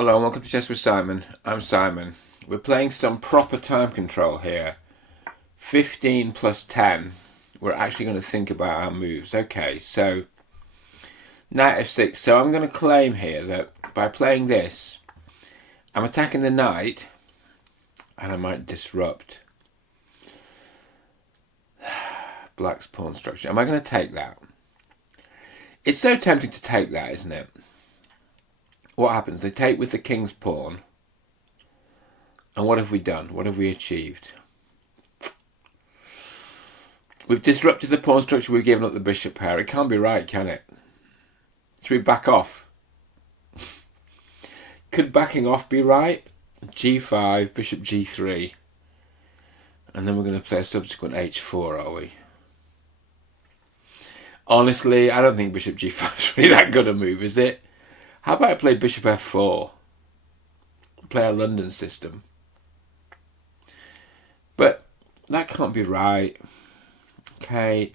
Hello and welcome to Chess with Simon. I'm Simon. We're playing some proper time control here. 15 plus 10. We're actually going to think about our moves. Okay, so knight f6. So I'm going to claim here that by playing this, I'm attacking the knight and I might disrupt black's pawn structure. Am I going to take that? It's so tempting to take that, isn't it? What happens? They take with the king's pawn. And what have we done? What have we achieved? We've disrupted the pawn structure. We've given up the bishop pair. It can't be right, can it? Should we back off? Could backing off be right? G5, bishop G3. And then we're going to play a subsequent H4, are we? Honestly, I don't think bishop G5 is really that good a move, is it? How about I play bishop F4? Play a London system. But that can't be right. Okay,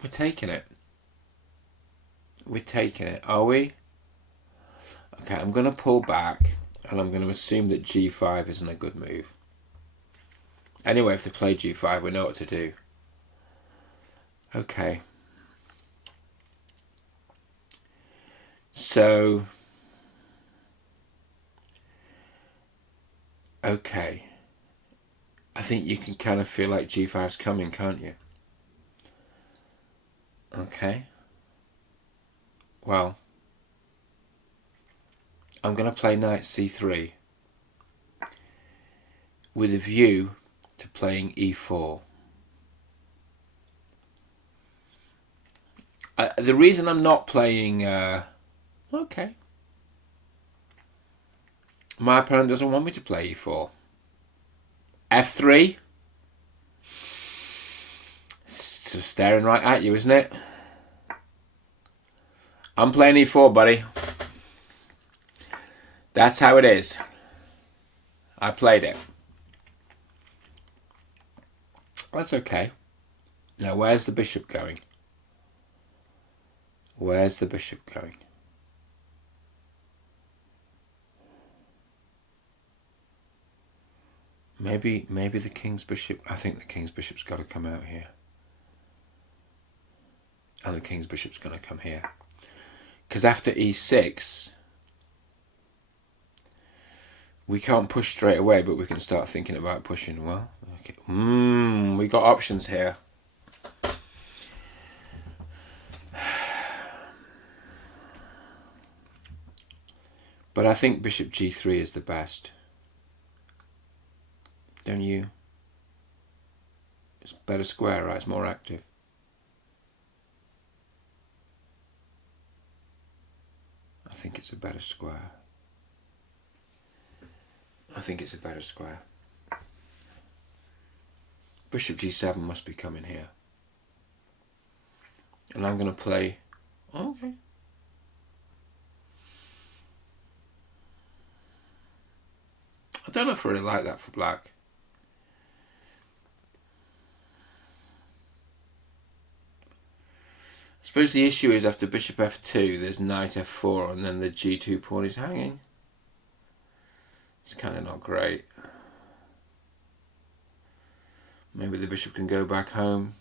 we're taking it. We're taking it, are we? Okay, I'm going to pull back and I'm going to assume that G5 isn't a good move. Anyway, if they play G5, we know what to do. Okay. So, okay. I think you can kind of feel like G5's coming, can't you? Okay. Well, I'm going to play knight C3 with a view to playing E4. The reason I'm not playing... okay. My opponent doesn't want me to play E4. F3. It's just staring right at you, isn't it? I'm playing E4, buddy. That's how it is. I played it. That's okay. Now, where's the bishop going? Where's the bishop going? Maybe the king's bishop... I think the king's bishop's got to come out here. And the king's bishop's going to come here. Because after E6, we can't push straight away, but we can start thinking about pushing. Well, okay. We got options here. But I think bishop G3 is the best. Don't you? It's better square, right? It's more active. I think it's a better square. I think it's a better square. Bishop G7 must be coming here. And I'm going to play... Okay. I don't know if I really like that for black. I suppose the issue is after bishop F2, there's knight F4, and then the G2 pawn is hanging. It's kind of not great. Maybe the bishop can go back home.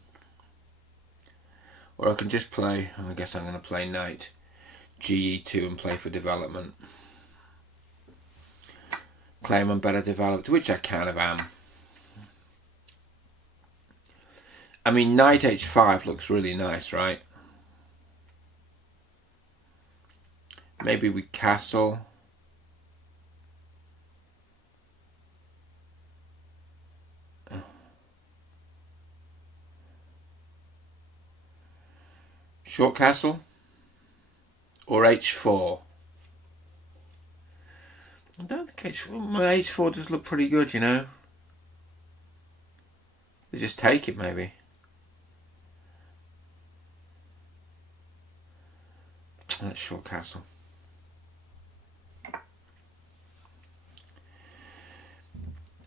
Or I can just play, I guess I'm going to play knight Ge2 and play for development. Claim I'm better developed, which I kind of am. I mean, knight H5 looks really nice, right? Maybe we castle. Short castle. Or H4. I don't think H4, my H4 does look pretty good, you know. They just take it, maybe. That's short castle.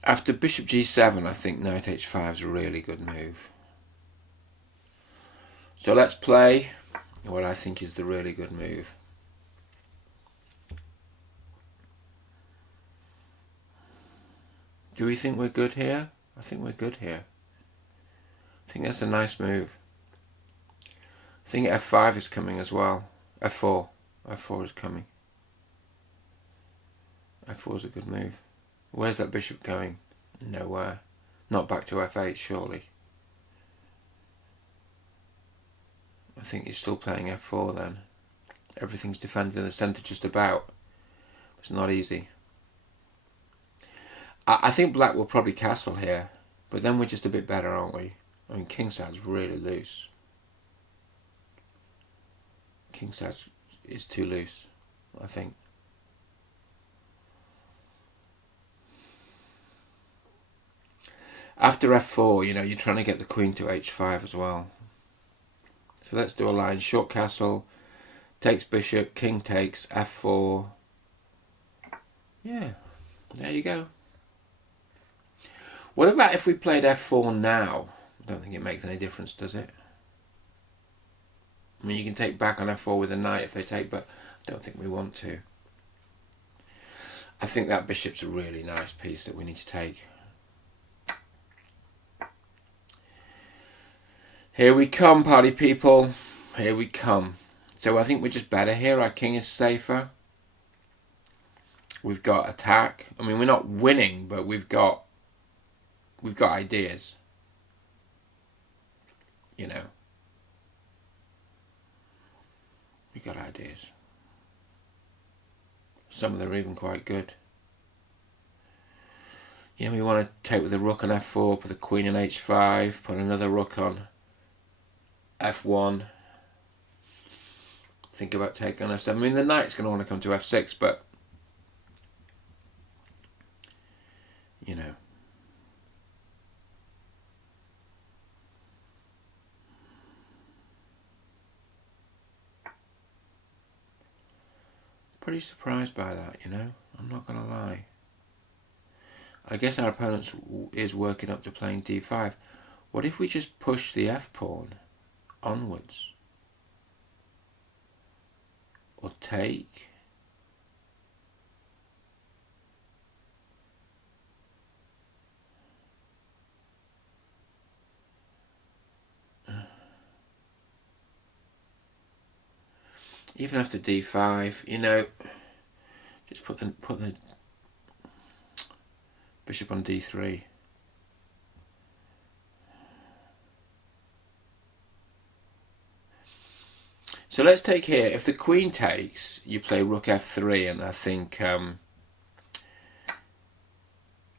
After bishop G7, I think knight H5 is a really good move. So let's play what I think is the really good move. Do we think we're good here? I think we're good here. I think that's a nice move. I think f5 is coming as well. f4. f4 is coming. f4 is a good move. Where's that bishop going? Nowhere. Not back to f8, surely. I think he's still playing f4 then. Everything's defended in the centre just about. It's not easy. I think black will probably castle here, but then we're just a bit better, aren't we? I mean, kingside's really loose. Kingside is too loose, I think. After f4, you know, you're trying to get the queen to h5 as well. So let's do a line. Short castle, takes bishop, king takes, f4. Yeah, there you go. What about if we played f4 now? I don't think it makes any difference, does it? I mean, you can take back on f4 with a knight if they take, but I don't think we want to. I think that bishop's a really nice piece that we need to take. Here we come, party people. Here we come. So I think we're just better here. Our king is safer. We've got attack. I mean, we're not winning, but we've got ideas. You know. We've got ideas. Some of them are even quite good. You know, we want to take with the rook on f4, put the queen on h5, put another rook on f1. Think about taking on f7. I mean, the knight's going to want to come to f6, but you know. Pretty surprised by that, you know. I'm not going to lie. I guess our opponent is working up to playing d5. What if we just push the f-pawn onwards? Or take? Even after d5, you know, just put the bishop on d3. So let's take here. If the queen takes, you play rook f3, and I think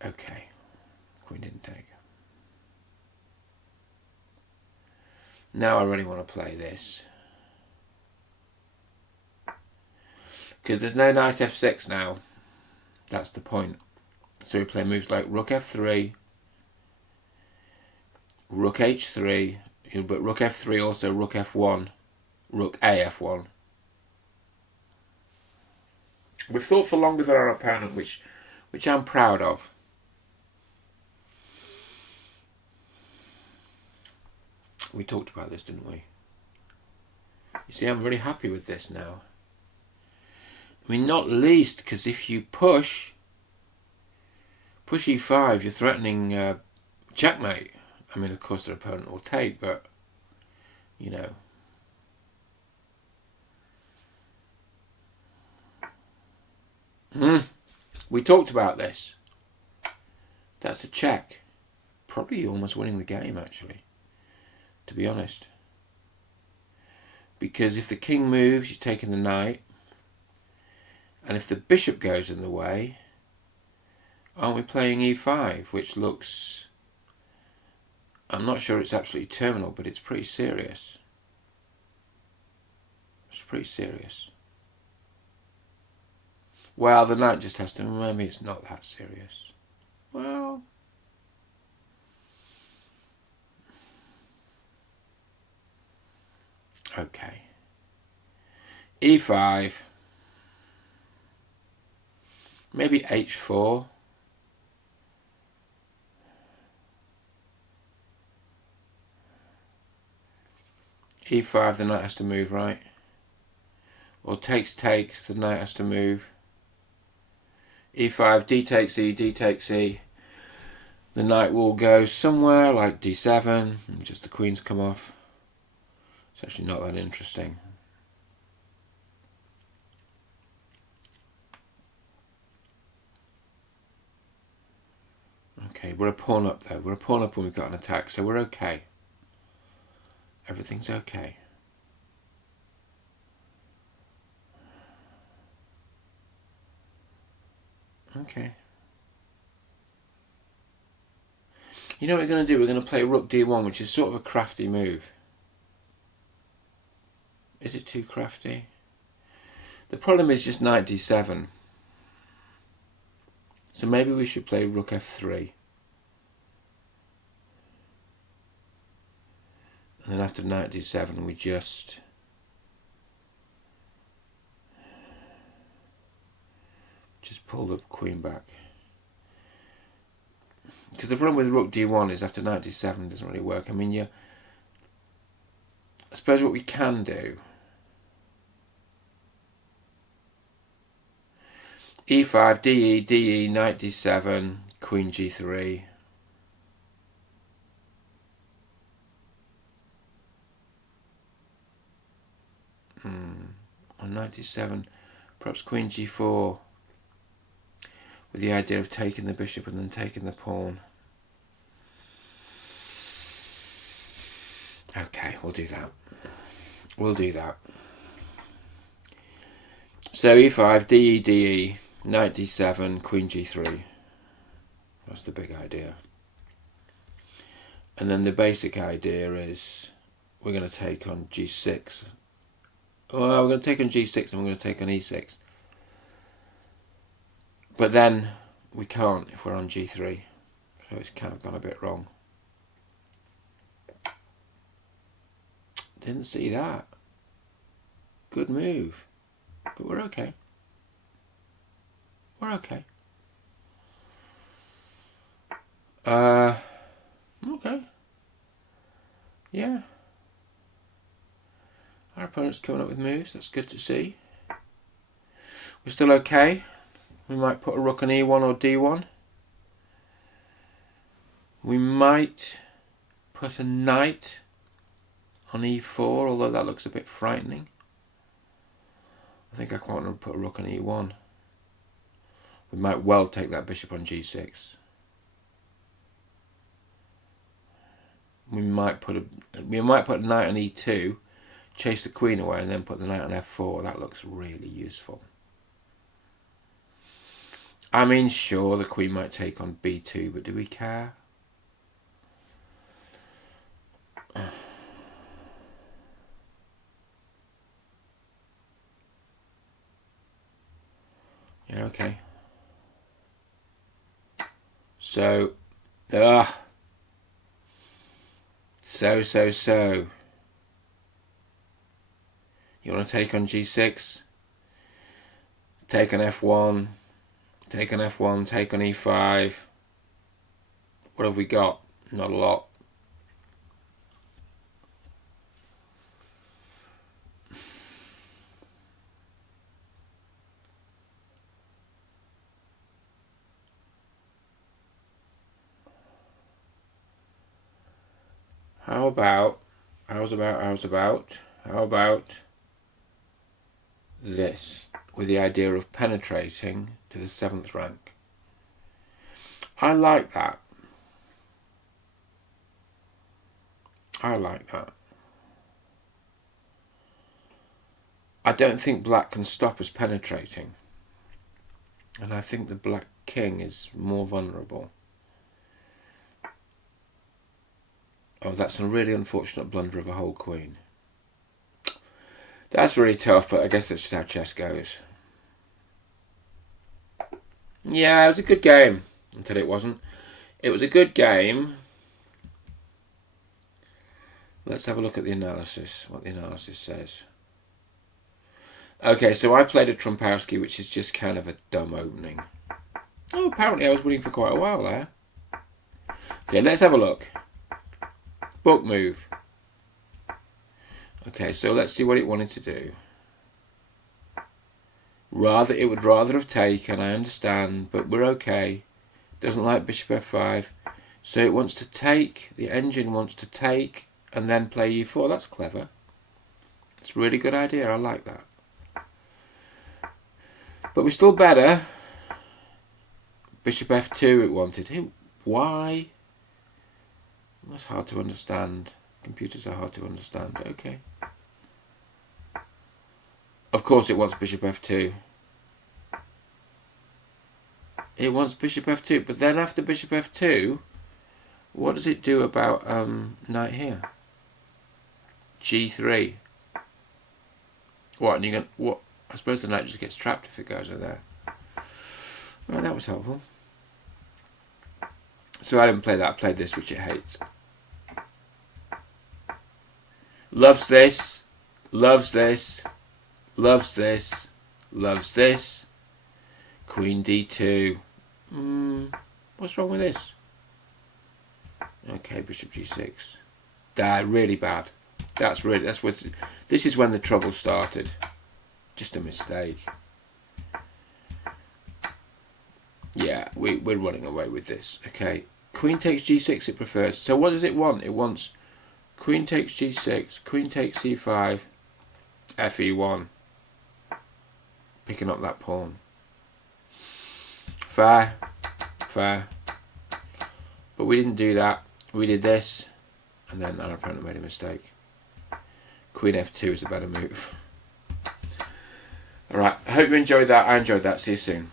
okay, queen didn't take. Now I really want to play this. Because there's no knight f6 now. That's the point. So we play moves like rook f3, rook h3, but rook f3 also rook f1, rook a f1. We've thought for longer than our opponent, which I'm proud of. We talked about this, didn't we? You see, I'm really happy with this now. I mean, not least because if you push e5, you're threatening checkmate. I mean, of course, their opponent will take, but, you know. We talked about this. That's a check. Probably almost winning the game, actually, to be honest. Because if the king moves, you're taking the knight. And if the bishop goes in the way, aren't we playing e5, which looks... I'm not sure it's absolutely terminal, but it's pretty serious. It's pretty serious. Well, the knight just has to... Maybe it's not that serious. Well... Okay. e5... Maybe h4. e5, the knight has to move, right? Or takes, the knight has to move. e5, d takes e, d takes e. The knight will go somewhere like d7, and just the queen's come off. It's actually not that interesting. Okay, we're a pawn up though. We're a pawn up when we've got an attack, so we're okay. Everything's okay. Okay. You know what we're going to do? We're going to play rook d1, which is sort of a crafty move. Is it too crafty? The problem is just knight d7. So maybe we should play rook f3. And then after knight d7 we just pull the queen back. Because the problem with rook d1 is after knight d7 doesn't really work. I mean, I suppose what we can do, e5, de, knight d7, queen g3. On knight d7, perhaps queen g4, with the idea of taking the bishop and then taking the pawn. Okay, we'll do that. We'll do that. So e5, de, knight d7, queen g3. That's the big idea. And then the basic idea is we're going to take on g6. Well, we're going to take on g6 and we're going to take on e6. But then we can't if we're on g3. So it's kind of gone a bit wrong. Didn't see that. Good move. But we're okay. We're okay. Okay. Yeah. Our opponent's coming up with moves. That's good to see. We're still okay. We might put a rook on e1 or d1. We might put a knight on e4, although that looks a bit frightening. I think I quite want to put a rook on e1. We might well take that bishop on g6. We might put a knight on e2, chase the queen away, and then put the knight on f4. That looks really useful. I mean, sure, the queen might take on b2, but do we care? Yeah, okay. So, so. You want to take on g6? Take on f1. Take on f1, take on e5. What have we got? Not a lot. How about this, with the idea of penetrating to the 7th rank? I like that. I like that. I don't think black can stop us penetrating. And I think the black king is more vulnerable. Oh, that's a really unfortunate blunder of a whole queen. That's really tough, but I guess that's just how chess goes. Yeah, it was a good game. Until it wasn't. It was a good game. Let's have a look at the analysis, what the analysis says. Okay, so I played a Trompowsky, which is just kind of a dumb opening. Oh, apparently I was winning for quite a while there. Okay, let's have a look. Book move. Okay, so let's see what it wanted to do. It would rather have taken, I understand, but we're okay. Doesn't like bishop f5. So it wants to take, the engine wants to take and then play e4. That's clever. It's a really good idea. I like that. But we're still better. Bishop f2 it wanted. Why? That's hard to understand. Computers are hard to understand. Okay. Of course it wants bishop f2. It wants bishop f2. But then after bishop f2, what does it do about knight here? g3. What? And you can what? I suppose the knight just gets trapped if it goes in there. Right, that was helpful. So I didn't play that. I played this, which it hates. Loves this. Loves this. Loves this. Loves this. Queen d2. What's wrong with this? Okay, bishop g6. Really bad. This is when the trouble started. Just a mistake. Yeah, we're running away with this. Okay, queen takes g6 it prefers. So what does it want? It wants queen takes g6, queen takes c5, fe1. Picking up that pawn. Fair. Fair. But we didn't do that. We did this. And then our opponent made a mistake. Queen f2 is a better move. Alright, I hope you enjoyed that. I enjoyed that. See you soon.